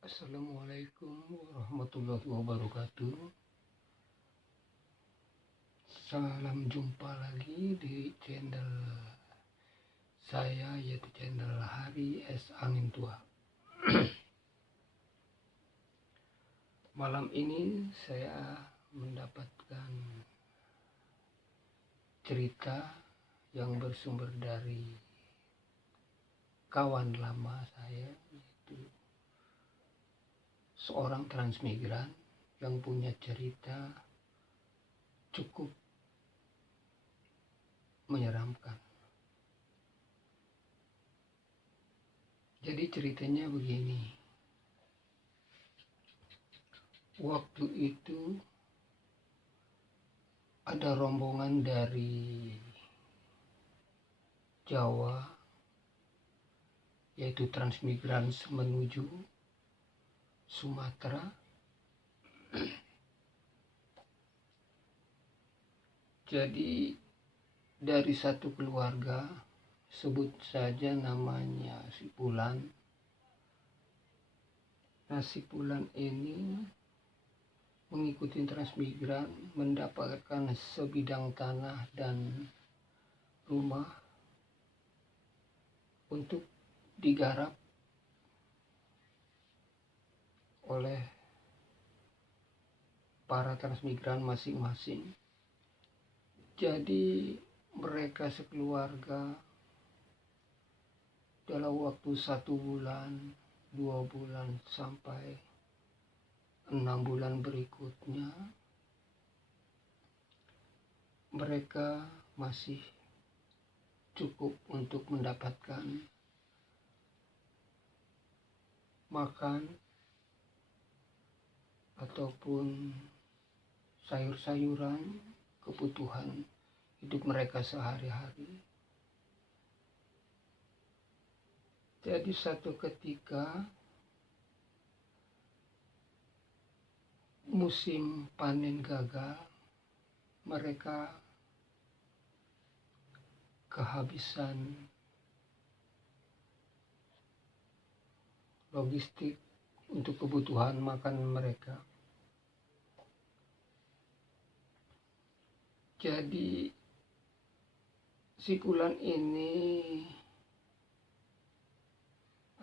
Assalamualaikum warahmatullahi wabarakatuh. Salam jumpa lagi di channel saya, yaitu channel Hari S Angin Tua. Malam ini saya mendapatkan cerita yang bersumber dari kawan lama saya, yaitu seorang transmigran yang punya cerita cukup menyeramkan. Jadi ceritanya begini. Waktu itu ada rombongan dari Jawa, yaitu transmigran menuju Sumatera. Jadi dari satu keluarga, sebut saja namanya Sipulan. Nah, Sipulan ini mengikuti transmigran, mendapatkan sebidang tanah dan rumah untuk digarap oleh para transmigran masing-masing. Jadi mereka sekeluarga dalam waktu 1 bulan, 2 bulan, sampai 6 bulan berikutnya, mereka masih cukup untuk mendapatkan makan ataupun sayur-sayuran kebutuhan hidup mereka sehari-hari. Jadi satu ketika musim panen gagal, mereka kehabisan logistik untuk kebutuhan makan mereka. Jadi Sipulan ini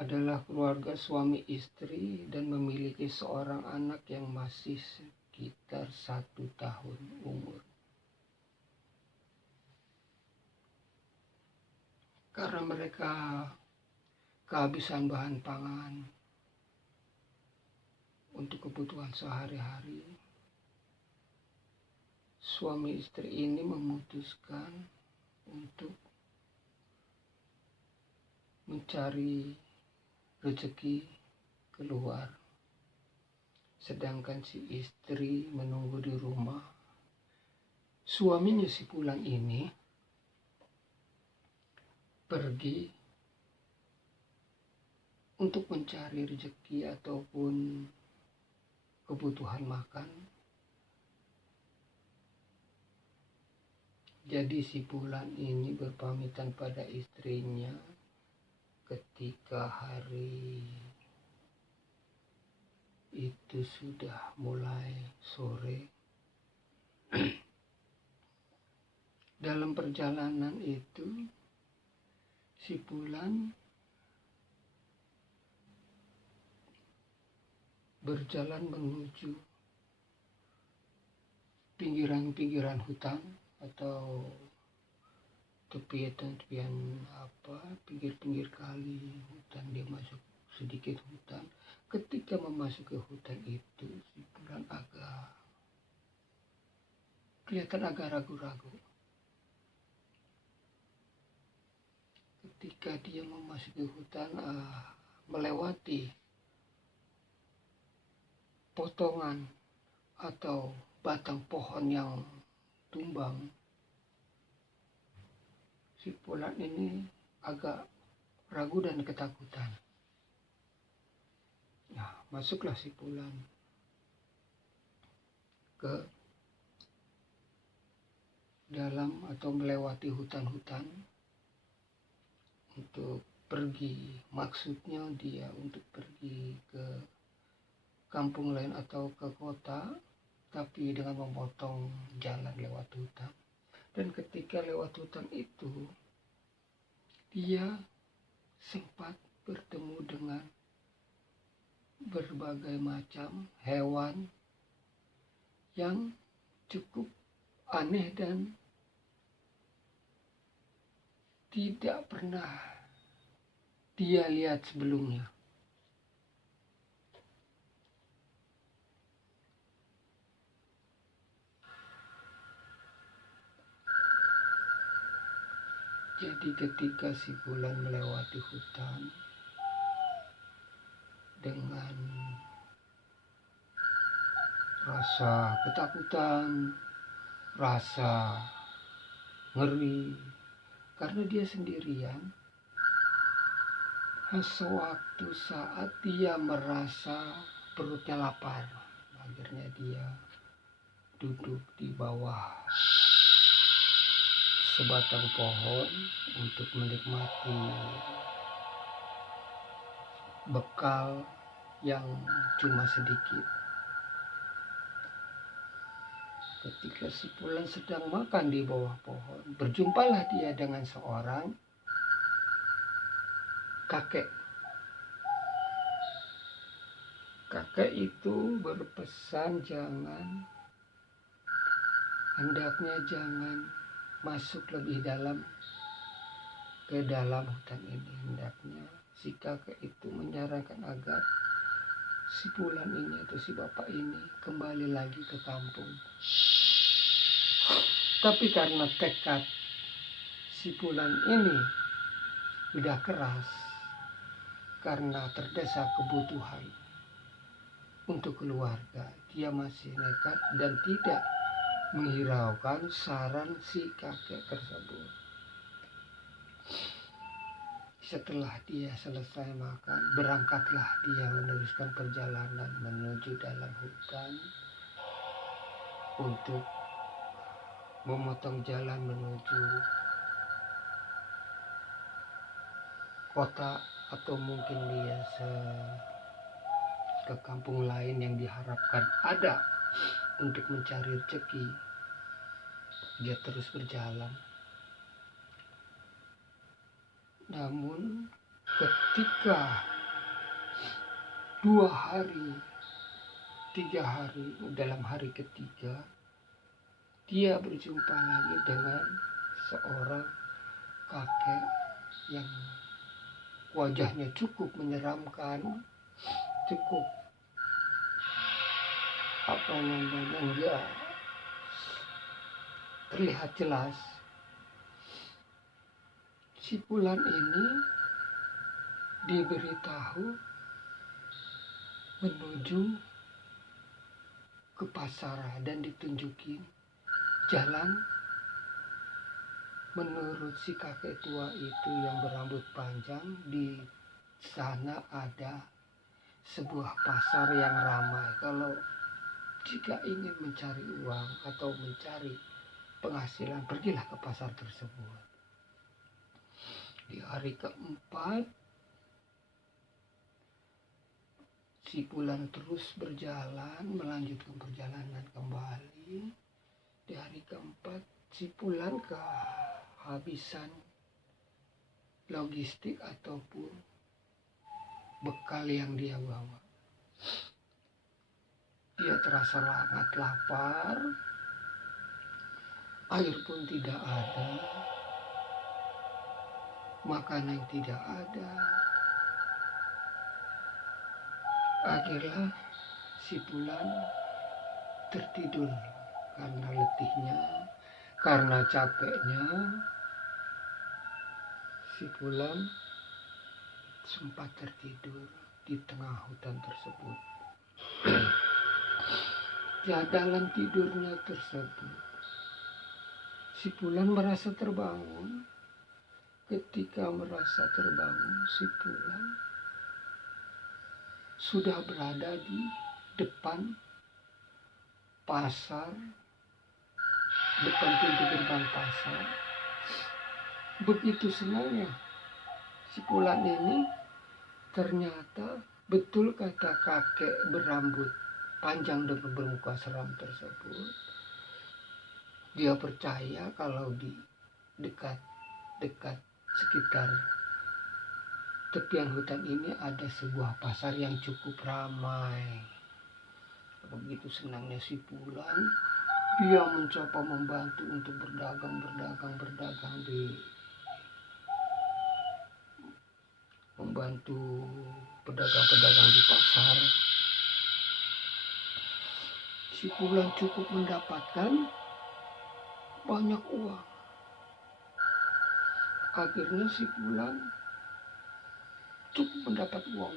adalah keluarga suami istri dan memiliki seorang anak yang masih sekitar 1 tahun umur. Karena mereka kehabisan bahan pangan untuk kebutuhan sehari-hari, suami istri ini memutuskan untuk mencari rezeki keluar, sedangkan si istri menunggu di rumah. Suaminya Sipulan ini pergi untuk mencari rezeki ataupun kebutuhan makan. Jadi Sipulan ini berpamitan pada istrinya ketika hari itu sudah mulai sore. Dalam perjalanan itu, Sipulan berjalan menuju pinggiran-pinggiran hutan atau tepian pinggir-pinggir kali hutan. Dia masuk sedikit hutan. Ketika memasuki hutan itu, Sipulan kelihatan agak ragu-ragu. Ketika dia memasuki hutan, melewati potongan atau batang pohon yang tumbang, Sipulan ini agak ragu dan ketakutan. Nah, masuklah Sipulan ke dalam atau melewati hutan-hutan untuk pergi. Maksudnya dia untuk pergi ke kampung lain atau ke kota, tapi dengan memotong jalan lewat hutan. Dan ketika lewat hutan itu, dia sempat bertemu dengan berbagai macam hewan yang cukup aneh dan tidak pernah dia lihat sebelumnya. Jadi ketika si Bulan melewati hutan dengan rasa ketakutan, rasa ngeri, karena dia sendirian, sewaktu saat dia merasa perutnya lapar, akhirnya dia duduk di bawah sebatang pohon untuk menikmati bekal yang cuma sedikit. Ketika si Bulan sedang makan di bawah pohon, berjumpalah dia dengan seorang kakek. Kakek itu berpesan hendaknya jangan masuk lebih dalam ke dalam hutan ini. Hendaknya si kakek itu menyarankan agar si Bulan ini atau si bapak ini kembali lagi ke kampung. Tapi karena tekad si Bulan ini udah keras, karena terdesak kebutuhan untuk keluarga, dia masih nekat dan tidak menghiraukan saran si kakek tersebut. Setelah dia selesai makan, berangkatlah dia meneruskan perjalanan menuju dalam hutan untuk memotong jalan menuju kota atau mungkin dia ke kampung lain yang diharapkan ada untuk mencari rezeki. Dia terus berjalan. Namun ketika 2 hari, 3 hari, dalam hari ketiga, dia berjumpa lagi dengan seorang kakek yang wajahnya cukup menyeramkan, cukup enggak terlihat jelas. Si Bulan ini diberitahu menuju ke pasar dan ditunjukin jalan. Menurut si kakek tua itu yang berambut panjang, di sana ada sebuah pasar yang ramai. Kalau jika ingin mencari uang atau mencari penghasilan, pergilah ke pasar tersebut. Di hari keempat, si Bulan terus berjalan, melanjutkan perjalanan kembali. Di hari keempat, si Bulan kehabisan logistik ataupun bekal yang dia bawa. Dia terasa sangat lapar, air pun tidak ada, makanan tidak ada. Akhirnya si Bulan tertidur karena letihnya, karena capeknya. Si Bulan sempat tertidur di tengah hutan tersebut. Ya, dalam tidurnya tersebut, si Bulan merasa terbangun. Ketika merasa terbangun, si Bulan sudah berada di depan pasar, depan pintu gerbang pasar. Begitu senangnya si Bulan ini, ternyata betul kata kakek berambut panjang dan bermuka seram tersebut, dia percaya kalau di dekat sekitar tepian hutan ini ada sebuah pasar yang cukup ramai. Begitu senangnya si Pulan, dia mencoba membantu untuk berdagang membantu pedagang-pedagang di pasar. Si Pulan cukup mendapatkan banyak uang. Akhirnya si Pulan cukup mendapat uang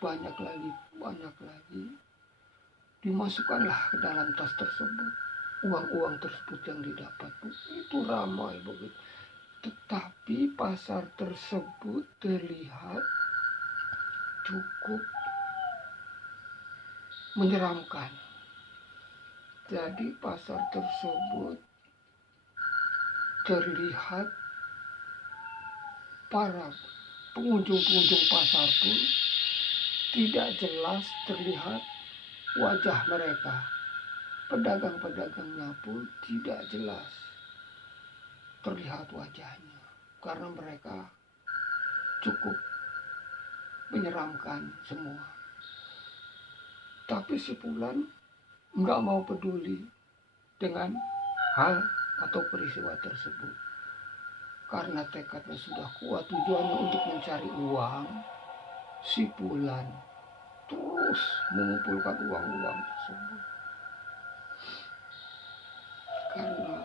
banyak lagi. Dimasukkanlah ke dalam tas tersebut. Uang-uang tersebut yang didapat itu ramai begitu. Tetapi pasar tersebut terlihat cukup menyeramkan. Jadi pasar tersebut terlihat para pengunjung pasar pun tidak jelas terlihat wajah mereka. Pedagang-pedagangnya pun tidak jelas terlihat wajahnya, karena mereka cukup menyeramkan semua. Tapi si Pulan nggak mau peduli dengan hal atau peristiwa tersebut. Karena tekadnya sudah kuat, tujuannya untuk mencari uang, si Pulan terus mengumpulkan uang tersebut. Karena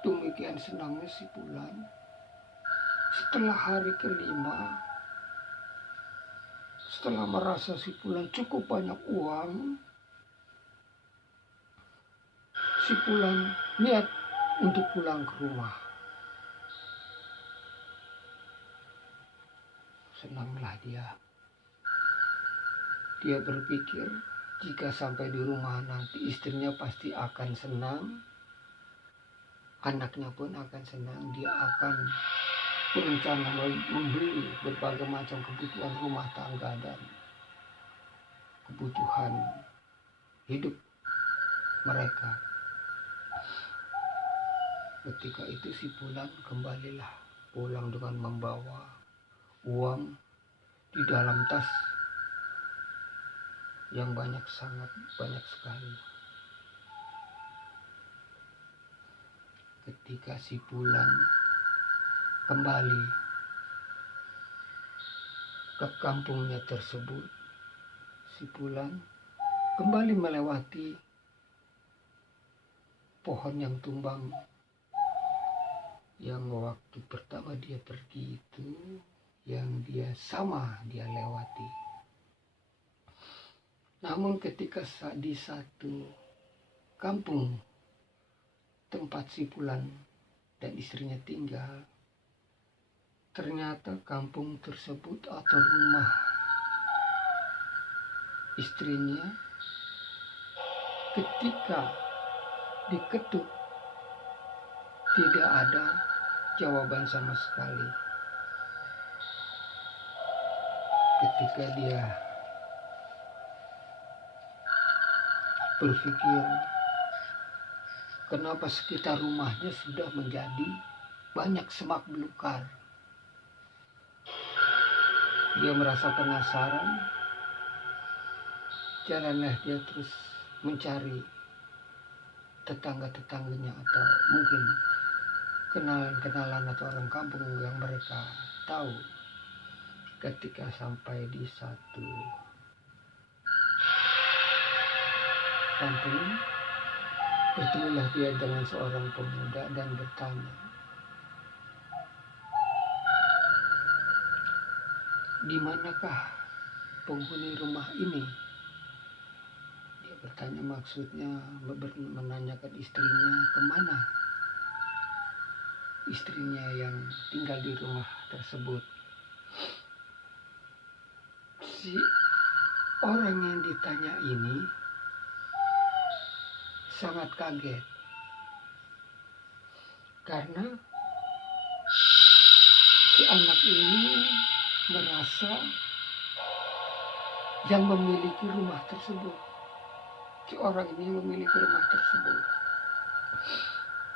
demikian senangnya si Pulan, setelah hari kelima, setelah merasa si Pulan cukup banyak uang, si Pulan niat untuk pulang ke rumah. Senanglah dia. Dia berpikir jika sampai di rumah nanti istrinya pasti akan senang, anaknya pun akan senang. Dia akan berencana membeli berbagai macam kebutuhan rumah tangga dan kebutuhan hidup mereka. Ketika itu si Pulan kembalilah pulang dengan membawa uang di dalam tas yang sangat banyak sekali. Ketika si Pulan kembali ke kampungnya tersebut, si Pulan kembali melewati pohon yang tumbang yang waktu pertama dia pergi itu, yang dia lewati. Namun ketika di satu kampung tempat si Pulan dan istrinya tinggal, ternyata kampung tersebut atau rumah istrinya ketika diketuk tidak ada jawaban sama sekali. Ketika dia berpikir kenapa sekitar rumahnya sudah menjadi banyak semak belukar, dia merasa penasaran. Jalanlah dia terus mencari tetangga-tetangganya atau mungkin kenalan-kenalan atau orang kampung yang mereka tahu. Ketika sampai di satu kampung, bertemulah dia dengan seorang pemuda dan bertanya, "Di manakah penghuni rumah ini?" Dia bertanya, maksudnya menanyakan istrinya kemana istrinya yang tinggal di rumah tersebut. Si orang yang ditanya ini sangat kaget karena si anak ini merasa yang memiliki rumah tersebut. Si orang ini yang memiliki rumah tersebut.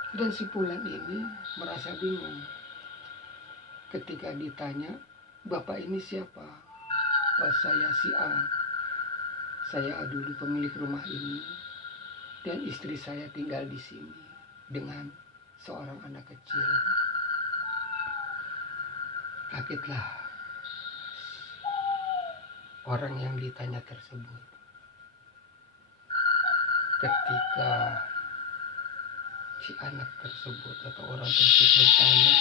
Dan si Fulan ini merasa bingung ketika ditanya, "Bapak ini siapa?" "Oh, saya si A. Saya dulu pemilik rumah ini dan istri saya tinggal di sini dengan seorang anak kecil." Kagetlah orang yang ditanya tersebut ketika si anak tersebut atau orang tersebut bertanya,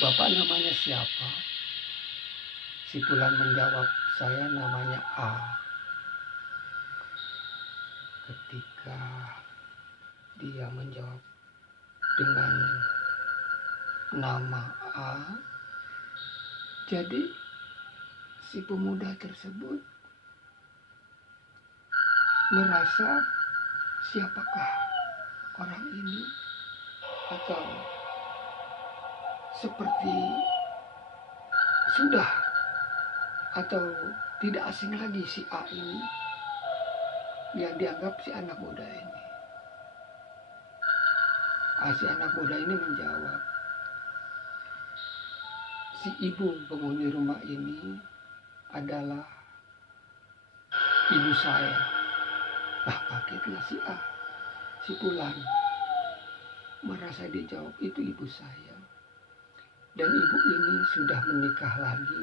"Bapak namanya siapa?" Si Fulan menjawab, "Saya namanya A." Ketika dia menjawab dengan nama A, jadi si pemuda tersebut merasa siapakah orang ini, atau seperti sudah atau tidak asing lagi si A ini yang dianggap si anak muda ini. Si anak muda ini menjawab, "Si ibu penghuni rumah ini adalah ibu saya." Kagetlah si A, si Fulan merasa dijawab itu ibu saya. Dan ibu ini sudah menikah lagi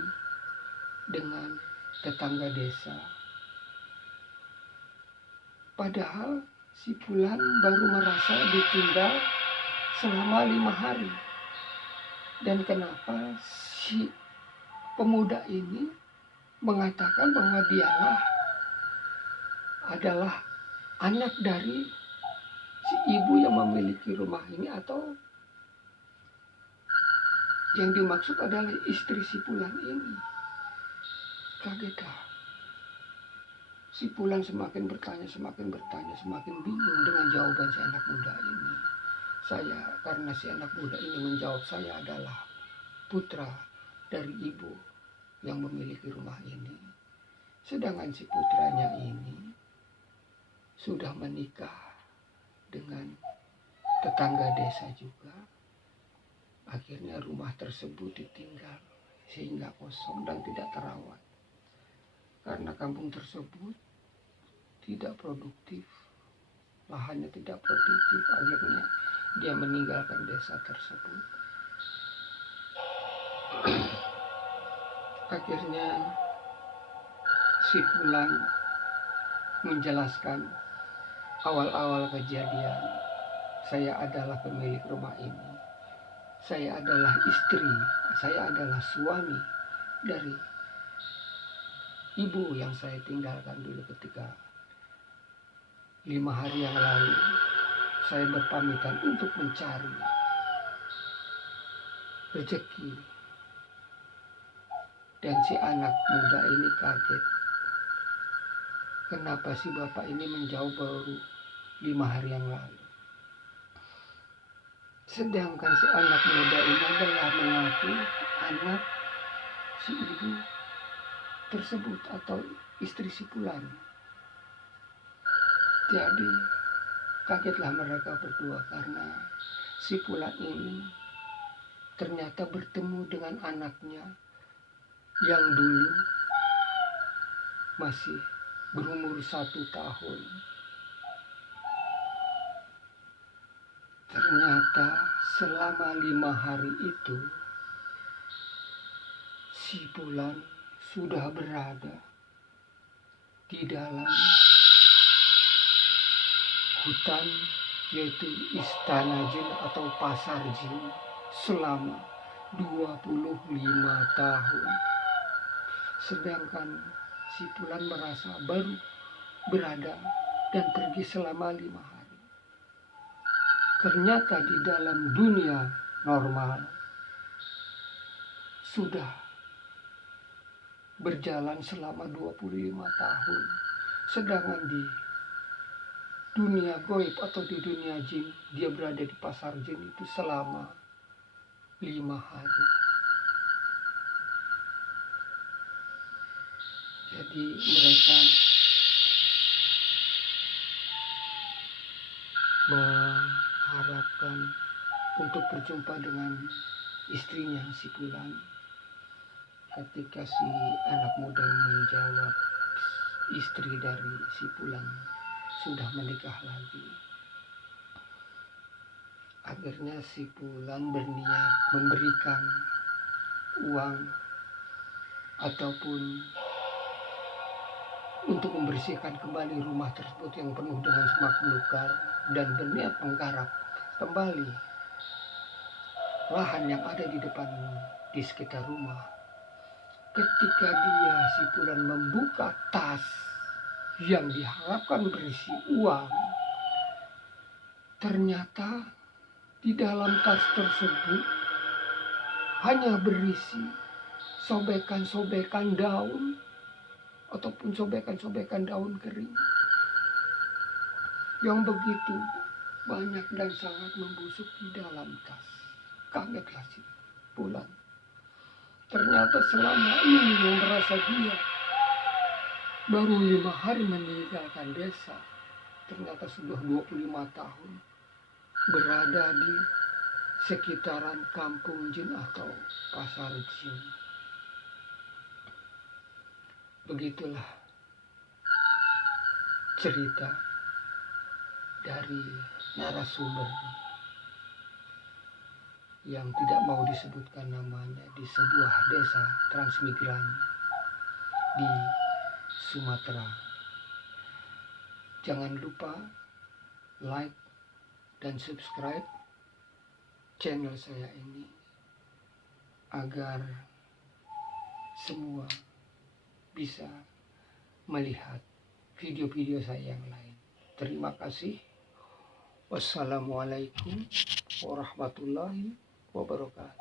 dengan tetangga desa. Padahal si Fulan baru merasa ditinggal selama 5 hari. Dan kenapa si pemuda ini mengatakan bahwa dialah adalah anak dari si ibu yang memiliki rumah ini, atau yang dimaksud adalah istri si Fulan ini. Kagetlah. Si Fulan semakin bertanya, semakin bingung dengan jawaban si anak muda ini. Karena si anak muda ini menjawab, "Saya adalah putra dari ibu yang memiliki rumah ini." Sedangkan si putranya ini sudah menikah dengan tetangga desa juga. Akhirnya rumah tersebut ditinggal sehingga kosong dan tidak terawat. Karena kampung tersebut tidak produktif, lahannya tidak produktif, akhirnya dia meninggalkan desa tersebut. Akhirnya si Fulan menjelaskan awal-awal kejadian, "Saya adalah pemilik rumah ini. Saya adalah istri, saya adalah suami dari ibu yang saya tinggalkan dulu ketika 5 hari yang lalu saya berpamitan untuk mencari rezeki." Dan si anak muda ini kaget. Kenapa si bapak ini menjawab baru 5 hari yang lalu? Sedangkan si anak muda ini adalah mengaku anak si ibu tersebut atau istri si Fulan. Jadi kagetlah mereka berdua karena si Fulan ini ternyata bertemu dengan anaknya yang dulu masih berumur 1 tahun. Ternyata selama 5 hari itu si Fulan sudah berada di dalam hutan, yaitu istana jin atau pasar jin, selama 25 tahun. Sedangkan si Fulan merasa baru berada dan pergi selama 5 hari. Ternyata di dalam dunia normal sudah berjalan selama 25 tahun. Sedangkan di dunia goib atau di dunia jin, dia berada di pasar jin itu selama 5 hari. Jadi mereka mengharapkan untuk berjumpa dengan istrinya si Pulan. Ketika si anak muda menjawab istri dari si Pulan sudah menikah lagi, akhirnya si Pulan berniat memberikan uang ataupun untuk membersihkan kembali rumah tersebut yang penuh dengan semak belukar, dan berniat menggarap kembali lahan yang ada di sekitar rumah. Ketika si Pulan membuka tas yang diharapkan berisi uang, ternyata di dalam tas tersebut hanya berisi sobekan-sobekan daun ataupun sobekan-sobekan daun kering yang begitu banyak dan sangat membusuk di dalam tas. Kagetlah si Pulan. Ternyata selama ini yang merasa dia baru 5 hari meninggalkan desa, ternyata sudah 25 tahun berada di sekitaran kampung jin atau pasar jin. Begitulah cerita dari narasumber yang tidak mau disebutkan namanya di sebuah desa transmigran di Sumatera. Jangan lupa like dan subscribe channel saya ini agar semua bisa melihat video-video saya yang lain. Terima kasih. Wassalamualaikum warahmatullahi wabarakatuh.